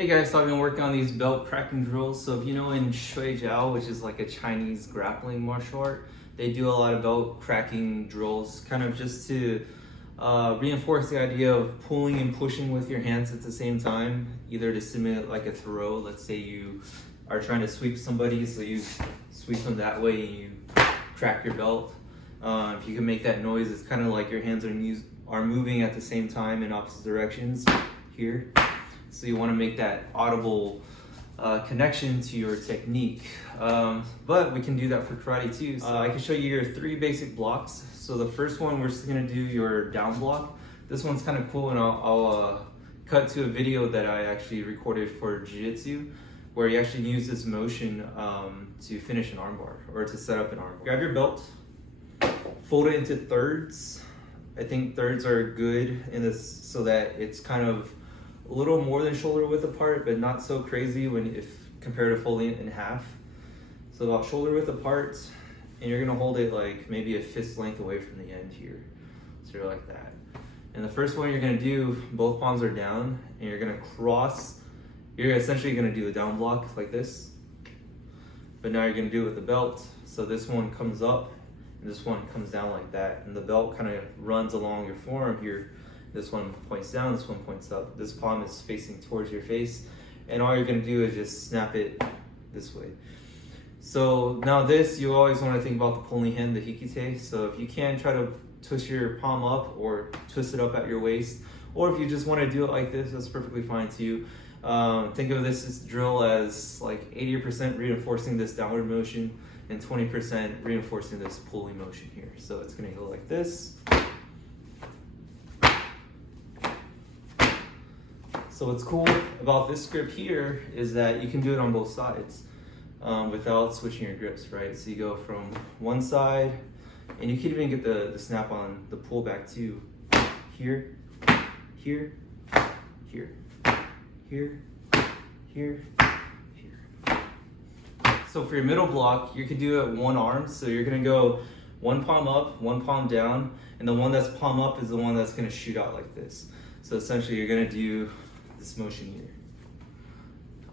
Hey guys, so I've been working on these belt cracking drills. So if you know in Shui Jiao, which is like a Chinese grappling martial art, they do a lot of belt cracking drills, kind of just to reinforce the idea of pulling and pushing with your hands at the same time, either to simulate like a throw. Let's say you are trying to sweep somebody, so you sweep them that way and you crack your belt. If you can make that noise, it's kind of like your hands are moving at the same time in opposite directions here. So you want to make that audible connection to your technique. But we can do that for karate too. So I can show you your 3 basic blocks. So the first one, we're just going to do your down block. This one's kind of cool, and I'll cut to a video that I actually recorded for jiu-jitsu, where you actually use this motion to finish an armbar or to set up an armbar. Grab your belt, fold it into thirds. I think thirds are good in this so that it's kind of a little more than shoulder width apart, but not so crazy if compared to folding it in half. So about shoulder width apart, and you're gonna hold it like maybe a fist length away from the end here. So you're like that. And the first one you're gonna do, both palms are down, and you're gonna cross. You're essentially gonna do a down block like this, but now you're gonna do it with the belt. So this one comes up, and this one comes down like that, and the belt kind of runs along your forearm here. This one points down, this one points up. This palm is facing towards your face, and all you're gonna do is just snap it this way. So now this, you always wanna think about the pulling hand, the hikite. So if you can, try to twist your palm up or twist it up at your waist, or if you just wanna do it like this, that's perfectly fine too. Think of this drill as like 80% reinforcing this downward motion and 20% reinforcing this pulling motion here. So it's gonna go like this. So what's cool about this grip here is that you can do it on both sides without switching your grips, right? So you go from one side, and you can even get the snap on the pull back too. Here, here, here, here, here, here. So for your middle block, you can do it one arm. So you're gonna go one palm up, one palm down, and the one that's palm up is the one that's gonna shoot out like this. So essentially you're gonna do this motion here.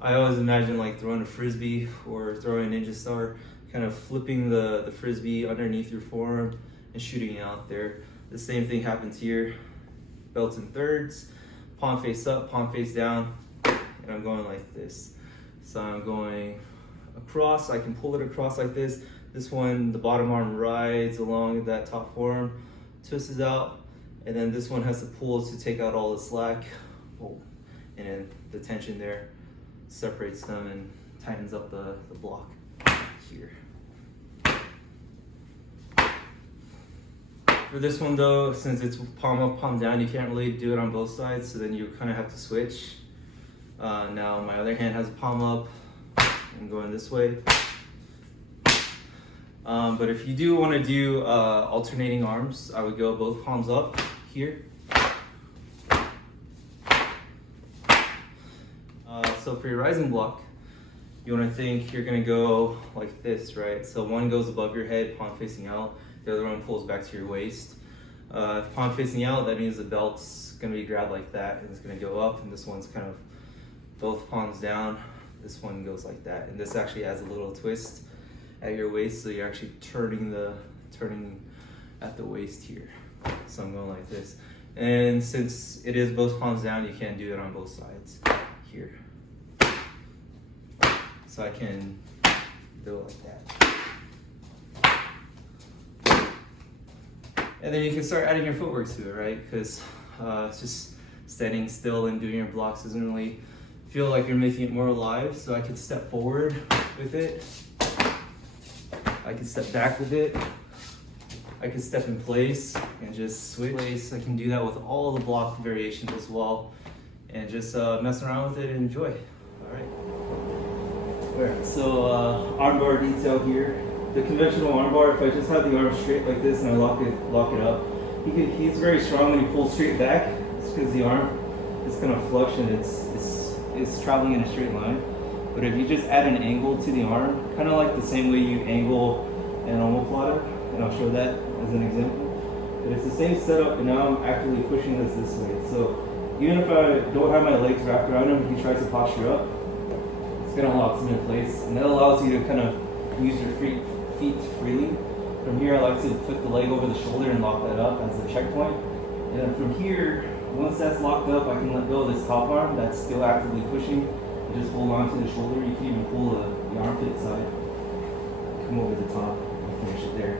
I always imagine like throwing a frisbee or throwing a ninja star, kind of flipping the frisbee underneath your forearm and shooting it out there. The same thing happens here. Belts in thirds, palm face up, palm face down, and I'm going like this. So I'm going across, I can pull it across like this. This one, the bottom arm rides along that top forearm, twists out, and then this one has to pull to take out all the slack. Oh. And then the tension there separates them and tightens up the block here. For this one though, since it's palm up, palm down, you can't really do it on both sides, so then you kind of have to switch. Now my other hand has a palm up. I'm going this way. But if you do want to do alternating arms, I would go both palms up here. So for your rising block, you want to think you're going to go like this, right? So one goes above your head, palm facing out. The other one pulls back to your waist. Palm facing out, that means the belt's going to be grabbed like that, and it's going to go up, and this one's kind of both palms down. This one goes like that, and this actually has a little twist at your waist, so you're actually turning at the waist here. So I'm going like this. And since it is both palms down, you can't do it on both sides here. So I can do it like that. And then you can start adding your footwork to it, right? Because it's just standing still and doing your blocks doesn't really feel like you're making it more alive. So I can step forward with it. I can step back with it. I can step in place and just switch. I can do that with all the block variations as well. And just mess around with it and enjoy. All right. So armbar detail here. The conventional armbar, if I just have the arm straight like this and I lock it up, he's very strong when he pulls straight back. It's because the arm is kind of flush and it's traveling in a straight line. But if you just add an angle to the arm, kind of like the same way you angle an omoplata, and I'll show that as an example. But it's the same setup, and now I'm actively pushing this way. So even if I don't have my legs wrapped around him, he tries to posture up, it's gonna lock him in place, and that allows you to kind of use your feet freely. From here, I like to flick the leg over the shoulder and lock that up as a checkpoint. And then from here, once that's locked up, I can let go of this top arm that's still actively pushing. You just hold on to the shoulder. You can even pull the armpit side, come over the top, and finish it there.